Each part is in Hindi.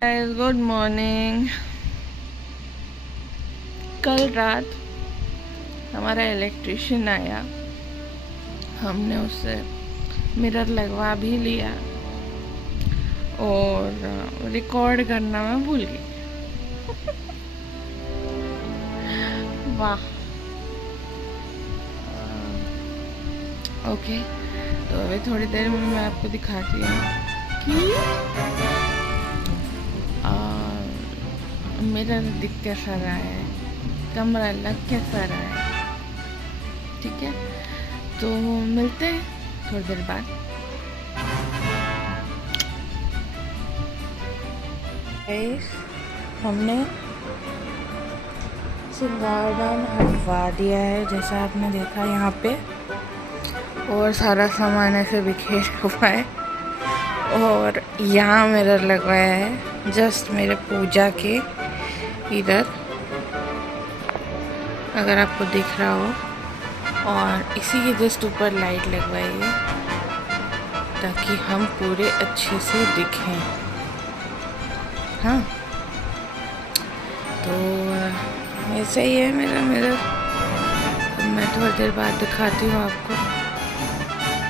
Good morning. कल रात हमारा इलेक्ट्रिशियन आया, हमने उससे मिरर लगवा भी लिया और रिकॉर्ड करना मैं भूल गई। वाह। ओके, तो अभी थोड़ी देर में मैं आपको दिखाती हूँ कि मिरर दिख कैसा रहा है, कमरा लग कैसा रहा है। ठीक है, तो मिलते हैं थोड़ी देर बाद। हमने गार्डन हटवा दिया है, जैसा आपने देखा यहाँ पे, और सारा सामान ऐसे बिखेर हुआ है। और यहाँ मिरर लगवाया है जस्ट मेरे पूजा के इधर, अगर आपको दिख रहा हो, और इसी के जस्ट ऊपर लाइट लगवाई है ताकि हम पूरे अच्छे से दिखें। हाँ, तो ऐसा ही है मेरा मिरर। मैं थोड़ी देर बाद दिखाती हूँ आपको।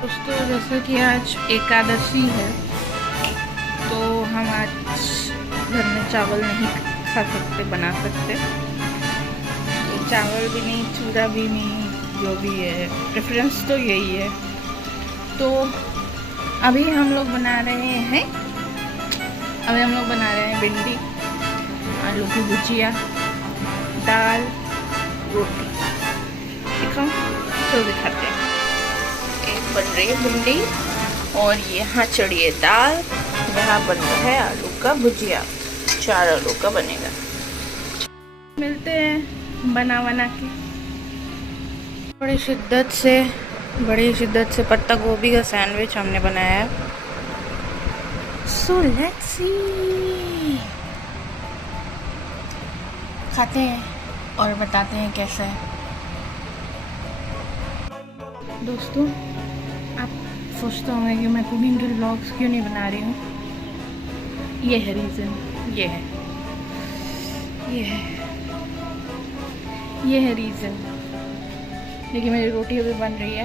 दोस्तों, जैसे कि आज एकादशी है, तो हम आज घर में चावल नहीं खा सकते, बना सकते। तो चावल भी नहीं, चूड़ा भी नहीं, जो भी है प्रेफरेंस तो यही है। तो अभी हम लोग बना रहे हैं भिंडी, आलू की भुजिया, दाल, रोटी। दिखाओ, तो दिखाते हैं। एक बन रही है भिंडी और यहाँ चढ़ी है दाल, यहाँ बन रहा है आलू का भुजिया। 4 आलू का बनेगा। मिलते हैं बना के। बड़ी शिद्दत से पत्ता गोभी का सैंडविच हमने बनाया है। सो लेट्स सी, खाते हैं और बताते हैं कैसा है। दोस्तों, आप सोचते होंगे कि मैं कुकिंग के व्लॉग्स क्यों नहीं बना रही हूँ। ये है रीज़न, ये है रीज़न। देखिए, मेरी रोटी अभी बन रही है,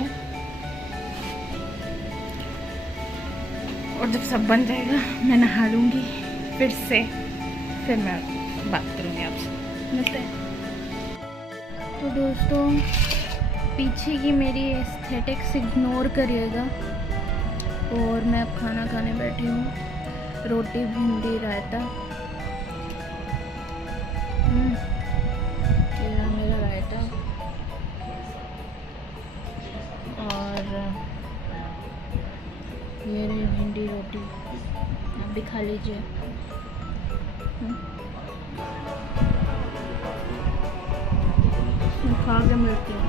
और जब सब बन जाएगा मैं नहा लूँगी फिर मैं बात करूँगी आपसे। मिलते हैं। तो दोस्तों, पीछे की मेरी एस्थेटिक्स इग्नोर करिएगा, और मैं अब खाना खाने बैठी हूँ। रोटी, भिंडी, रायता। ये मेरा रायता, और ये रही भिंडी रोटी। आप भी खा लीजिए। खा के मिलती हूँ।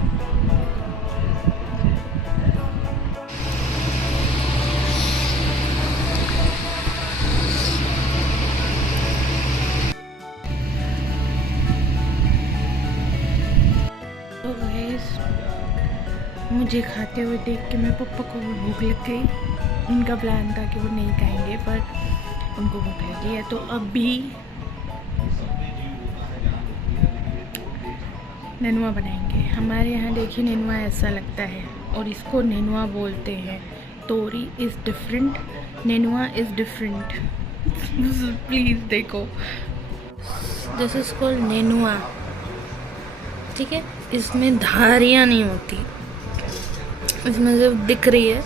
तो गाइस, मुझे खाते हुए देख के मेरे पापा को भी भूख लग गई। उनका प्लान था कि वो नहीं खाएंगे, पर उनको भूख लगी है। तो अभी नेनुआ बनाएंगे। हमारे यहाँ देखिए, नेनुआ ऐसा लगता है, और इसको नेनुआ बोलते हैं। तोरी इज़ डिफरेंट, नेनुआ इज़ डिफरेंट। प्लीज़ देखो, दिस इज़ कॉल्ड नेनुआ। ठीक है, इसमें धारियाँ नहीं होती, इसमें सिर्फ दिख रही है,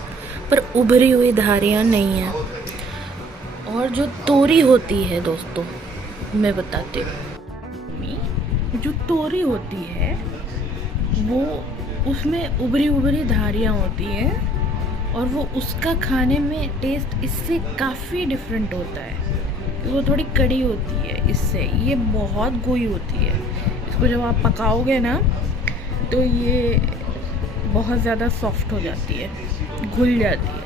पर उभरी हुई धारियाँ नहीं है। और जो तोरी होती है दोस्तों, मैं बताती हूँ, जो तोरी होती है वो, उसमें उभरी धारियाँ होती हैं, और वो उसका खाने में टेस्ट इससे काफ़ी डिफरेंट होता है। वो थोड़ी कड़ी होती है इससे, ये बहुत गोई होती है। इसको जब आप पकाओगे ना, तो ये बहुत ज़्यादा सॉफ्ट हो जाती है, घुल जाती है।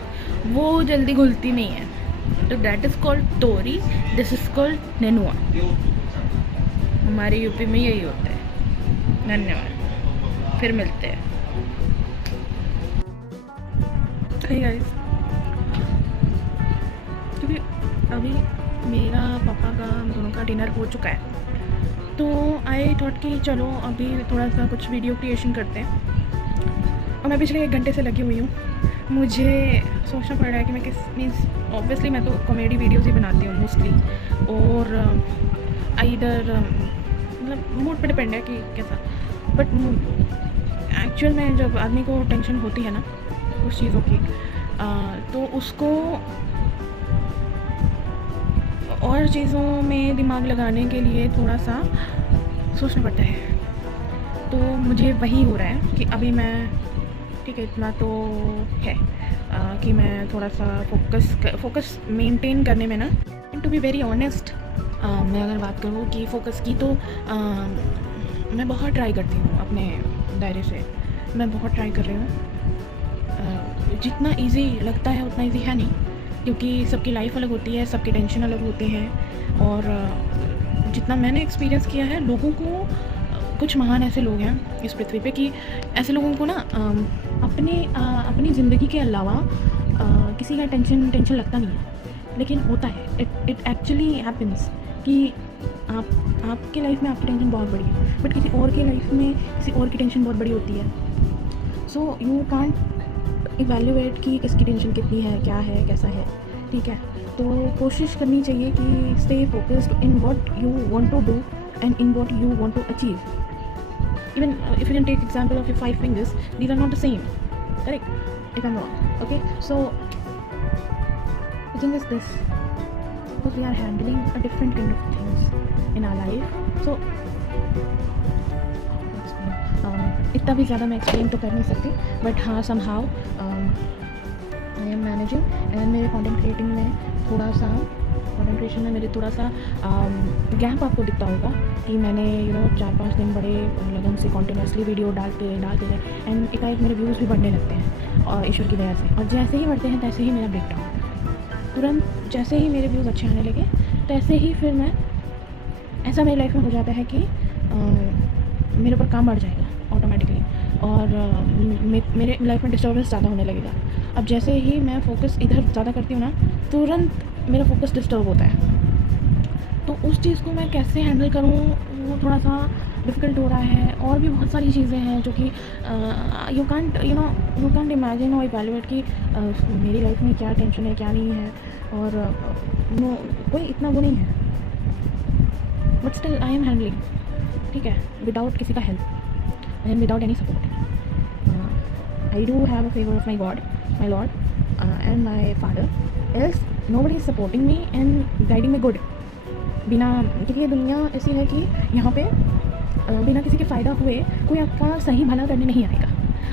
वो जल्दी घुलती नहीं है। तो दैट इज़ कॉल्ड तोरी, दिस इज़ कॉल्ड नेनुआ। हमारे यूपी में यही होता है। धन्यवाद, फिर मिलते हैं। गाइस, क्योंकि अभी मेरा पापा डिनर हो चुका है। तो आई थॉट कि चलो अभी थोड़ा सा कुछ वीडियो क्रिएशन करते हैं, और मैं पिछले 1 घंटे से लगी हुई हूँ। मुझे सोचना पड़ रहा है कि मैं किस मीन्स ऑब्वियसली मैं तो कॉमेडी वीडियोज़ ही बनाती हूँ मोस्टली, और इधर मतलब मूड पे डिपेंड है कि कैसा, बट एक्चुअल में जब आदमी को टेंशन होती है ना उस चीज़ों की, तो उसको और चीज़ों में दिमाग लगाने के लिए थोड़ा सा सोचना पड़ता है। तो मुझे वही हो रहा है कि अभी मैं ठीक है इतना तो है कि मैं थोड़ा सा फोकस मेंटेन करने में ना, टू बी वेरी ऑनेस्ट मैं अगर बात करूँ कि फ़ोकस की तो मैं बहुत ट्राई करती हूँ अपने दायरे से, मैं बहुत ट्राई कर रही हूँ। जितना इजी लगता है उतना इजी है नहीं, क्योंकि सबकी लाइफ अलग होती है, सबके टेंशन अलग होते हैं, और जितना मैंने एक्सपीरियंस किया है लोगों को, कुछ महान ऐसे लोग हैं इस पृथ्वी पे कि ऐसे लोगों को ना अपनी ज़िंदगी के अलावा किसी का टेंशन लगता नहीं है, लेकिन होता है, इट एक्चुअली हैपन्स कि आपके लाइफ में आपकी टेंशन बहुत बड़ी है, बट किसी और के लाइफ में किसी और की टेंशन बहुत बड़ी होती है। सो यू कांट इवैल्यूएट कि किसकी टेंशन कितनी है, क्या है, कैसा है, ठीक है। तो कोशिश करनी चाहिए कि stay focused in what you want to do and in what you want to achieve. Even if you can take example of your 5 fingers, these are not the same, correct? If I'm wrong, okay? So the thing is this, because we are handling a different kind of things in our life, so इतना भी ज़्यादा मैं एक्सप्लेन तो कर नहीं सकती, बट हाँ somehow I am managing, and मेरे content creating में थोड़ा सा कंटेंट क्रिएशन में मेरे थोड़ा सा गैप आपको दिखता होगा कि मैंने 4-5 दिन बड़े लगन से कॉन्टिन्यूसली वीडियो डालते रहे, एंड एकाएक मेरे व्यूज़ भी बढ़ने लगते हैं और ईश्वर की दया से, और जैसे ही बढ़ते हैं तैसे ही मेरा ब्रेक डाउन, तुरंत जैसे ही मेरे व्यूज़ अच्छे आने लगे तैसे ही फिर मैं ऐसा मेरी लाइफ में हो जाता है कि मेरे ऊपर काम बढ़ जाएगा ऑटोमेटिकली, और मेरे लाइफ में डिस्टर्बेंस ज़्यादा होने लगेगा। अब जैसे ही मैं फोकस इधर ज़्यादा करती हूँ ना, तुरंत मेरा फोकस डिस्टर्ब होता है। तो उस चीज़ को मैं कैसे हैंडल करूँ वो थोड़ा सा डिफ़िकल्ट हो रहा है, और भी बहुत सारी चीज़ें हैं जो कि यू कांट इमेजिन और इवैल्यूएट कि मेरी लाइफ में क्या टेंशन है, क्या नहीं है, और कोई इतना वो नहीं है, but still I am handling, ठीक है, विदाउट किसी का help and without any support. I do have a favour of my God, my lord and my father, else nobody is supporting me and guiding me good। बिना, क्योंकि ये दुनिया ऐसी है कि यहाँ पे बिना किसी के फ़ायदा हुए कोई आपका सही भला करने नहीं आएगा,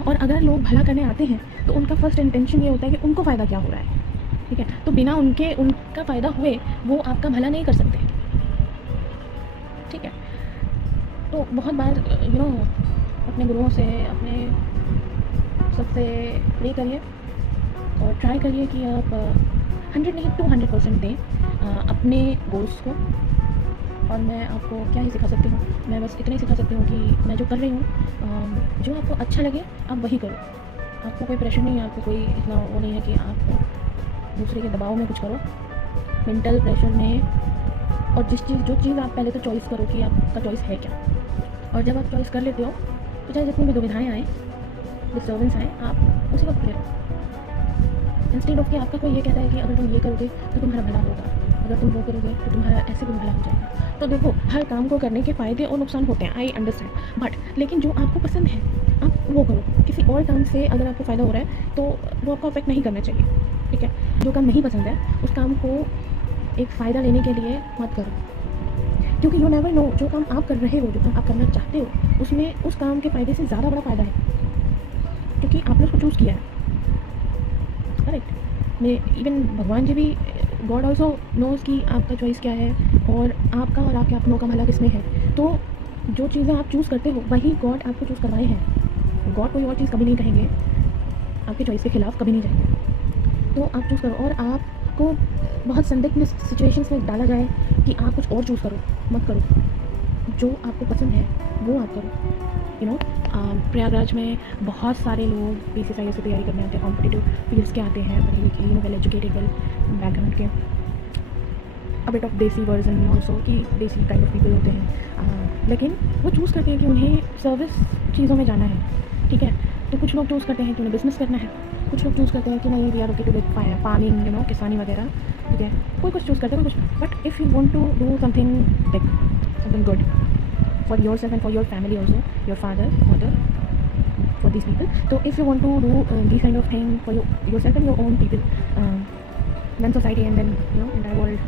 और अगर लोग भला करने आते हैं तो उनका फर्स्ट इंटेंशन ये होता है कि उनको फ़ायदा क्या हो रहा है, ठीक है। तो बिना उनका फ़ायदा हुए वो आपका भला नहीं कर सकते, ठीक है। तो बहुत बार अपने गुरुओं से, अपने सबसे प्रे करिए और ट्राई करिए कि आप 100 नहीं 200% दें अपने गोल्स को। और मैं आपको क्या ही सिखा सकती हूँ, मैं बस इतना ही सिखा सकती हूँ कि मैं जो कर रही हूँ, जो आपको अच्छा लगे आप वही करो। आपको कोई प्रेशर नहीं है, आपको कोई इतना वो नहीं है कि आप दूसरे के दबाव में कुछ करो, मेंटल प्रेशर में। और जो चीज़ आप पहले तो चॉइस करो कि आपका चॉइस है क्या, और जब आप चॉइस कर लेते हो तो चाहे जितनी भी दुविधाएँ आएँ, डिस्टर्बेंस आए, आप उसी वक्त करो, इंस्टेड ऑफ कि आपका कोई ये कहता है कि अगर तुम ये करोगे तो तुम्हारा भला होगा, अगर तुम वो करोगे तो तुम्हारा ऐसे भी भला हो जाएगा। तो देखो, हर काम को करने के फ़ायदे और नुकसान होते हैं, आई अंडरस्टैंड, बट लेकिन जो आपको पसंद है आप वो करो। किसी और काम से अगर आपको फ़ायदा हो रहा है तो वो आपको अफेक्ट नहीं करना चाहिए, ठीक है। जो काम नहीं पसंद है उस काम को एक फ़ायदा लेने के लिए मत करो, क्योंकि यू नेवर नो जो काम आप कर रहे हो, जो काम आप करना चाहते हो, उसमें उस काम के फ़ायदे से ज़्यादा बड़ा फ़ायदा है, क्योंकि आपने उसको चूज़ किया है, करेक्ट। इवन भगवान जी भी, गॉड ऑल्सो नोज़ कि आपका चॉइस क्या है और आपका और आपके अपनों का भला किसमें है। तो जो चीज़ें आप चूज़ करते हो वही गॉड आपको चूज़ करवाए हैं। गॉड कोई और चीज़ कभी नहीं कहेंगे, आपके चॉइस के खिलाफ कभी नहीं जाएंगे। तो आप चूज़ करो, और आपको बहुत संदिग्ध सिचुएशंस में डाला जाए कि आप कुछ और चूज़ करो, मत करो। जो आपको पसंद है वो आप करो। प्रयागराज में बहुत सारे लोग PCSIS की तैयारी करने आते हैं, कॉम्पिटिटिव फील्ड्स के आते हैं, वेल एजुकेटेड, वेल बैकग्राउंड के। बिट ऑफ देसी वर्जन ऑल्सो कि देसी काइंड ऑफ पीपल होते हैं, लेकिन वो चूज़ करते हैं कि उन्हें सर्विस चीज़ों में जाना है, ठीक है। तो कुछ लोग चूज़ करते हैं कि उन्हें बिज़नेस करना है, कुछ लोग चूज़ करते हैं कि नहीं we are okay too with farming, you know, किसानी वगैरह, ठीक है। कोई कुछ चूज़ करता है, कोई कुछ, but if you want to do something big, something good for yourself and for your family also, your father mother, for these people. So if you want to do these kind of thing for yourself and your own people, then society and then, you know, entire world,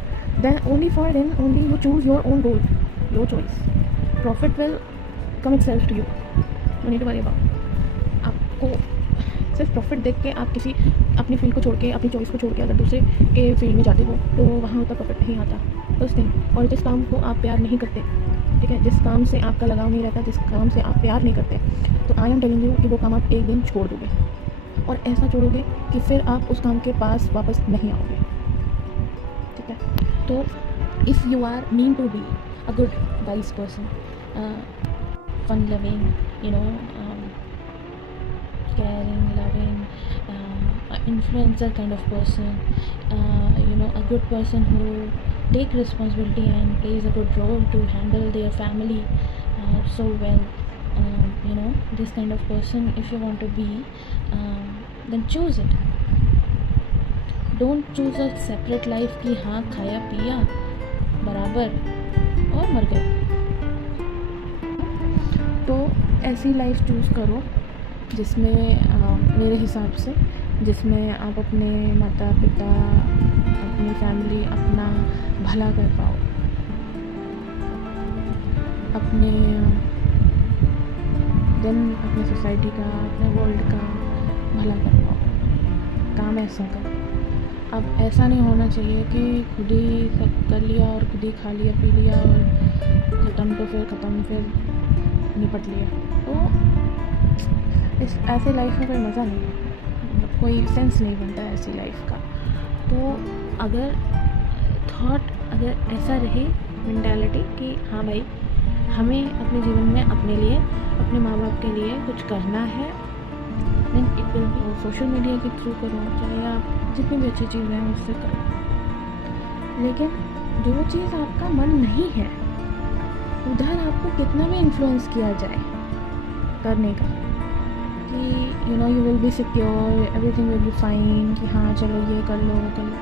then only you choose your own goal, your choice. Profit will come itself to you. No need to worry about. आपको सिर्फ प्रॉफिट देख के आप किसी अपनी फील्ड को छोड़ के, अपनी चॉइस को छोड़ के अगर दूसरे के फील्ड में जाते हो तो वहाँ उतना प्रॉफिट नहीं आता उस दिन। और जिस काम को आप प्यार नहीं करते, ठीक है, जिस काम से आपका लगाव नहीं रहता, जिस काम से आप प्यार नहीं करते, तो आई एम टेलिंग यू कि वो काम आप एक दिन छोड़ दोगे, और ऐसा छोड़ोगे कि फिर आप उस काम के पास वापस नहीं आओगे, ठीक है। तो if you are mean to be a good wise person, fun loving, you know, caring, loving, influencer kind of person, you know, a good person who take responsibility and plays a good role to handle their family so well, you know, this kind of person if you want to be, then choose it. Don't choose a separate life कि हाँ खाया पिया बराबर और मर गए। तो ऐसी लाइफ चूज़ करो जिसमें मेरे हिसाब से, जिसमें आप अपने माता पिता, अपनी फैमिली, अपना भला कर पाओ, अपने देन अपने सोसाइटी का, अपने वर्ल्ड का भला कर पाओ। काम ऐसा कर। अब ऐसा नहीं होना चाहिए कि खुद ही सब कर लिया और खुद ही खा लिया पी लिया और ख़त्म, तो फिर ख़त्म, फिर निपट लिया। तो इस ऐसे लाइफ में कोई मज़ा नहीं है, मतलब कोई सेंस नहीं बनता है ऐसी लाइफ का। तो अगर थॉट अगर ऐसा रहे, मेंटालिटी कि हाँ भाई हमें अपने जीवन में अपने लिए, अपने माँ बाप के लिए कुछ करना है, then it will be. Social media के थ्रू करो, चाहे आप जितनी भी अच्छी चीज़ है उससे करो, लेकिन जो चीज़ आपका मन नहीं है उधर आपको कितना भी इन्फ्लुएंस किया जाए करने का कि you know you will be secure, everything will be fine, कि हाँ चलो ये कर लो वो कर लो,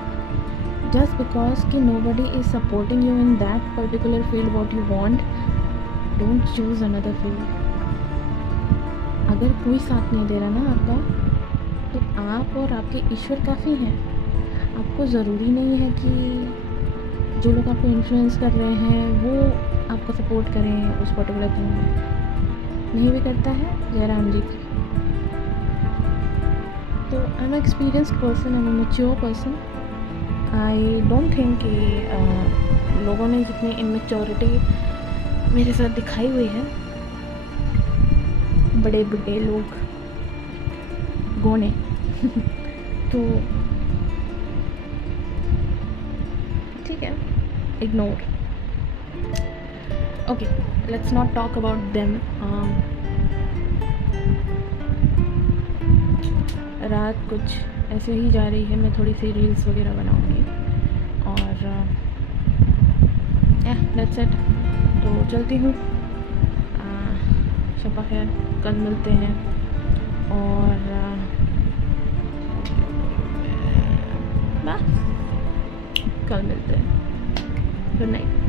जस्ट बिकॉज कि nobody is supporting you in that particular field what you want, don't choose another field. अगर कोई साथ नहीं दे रहा ना आपका, तो आप और आपके ईश्वर काफ़ी हैं। आपको ज़रूरी नहीं है कि जो लोग आपको इन्फ्लुएंस कर रहे हैं वो आपको सपोर्ट करें उस पर्टिकुलर थिंग में। नहीं भी करता है जयराम जी की। तो I am experienced person, I am mature person. I don't think कि लोगों ने जितनी इमेच्योरिटी मेरे साथ दिखाई हुई है, बड़े बड़े लोग गोने तो ठीक है, ignore. Okay, let's not talk about them. रात कुछ ऐसे ही जा रही है, मैं थोड़ी सी रील्स वगैरह बनाऊंगी और दैट्स इट। तो चलती हूँ, शब्बा खैर, कल मिलते हैं और बस कल मिलते हैं। Good night.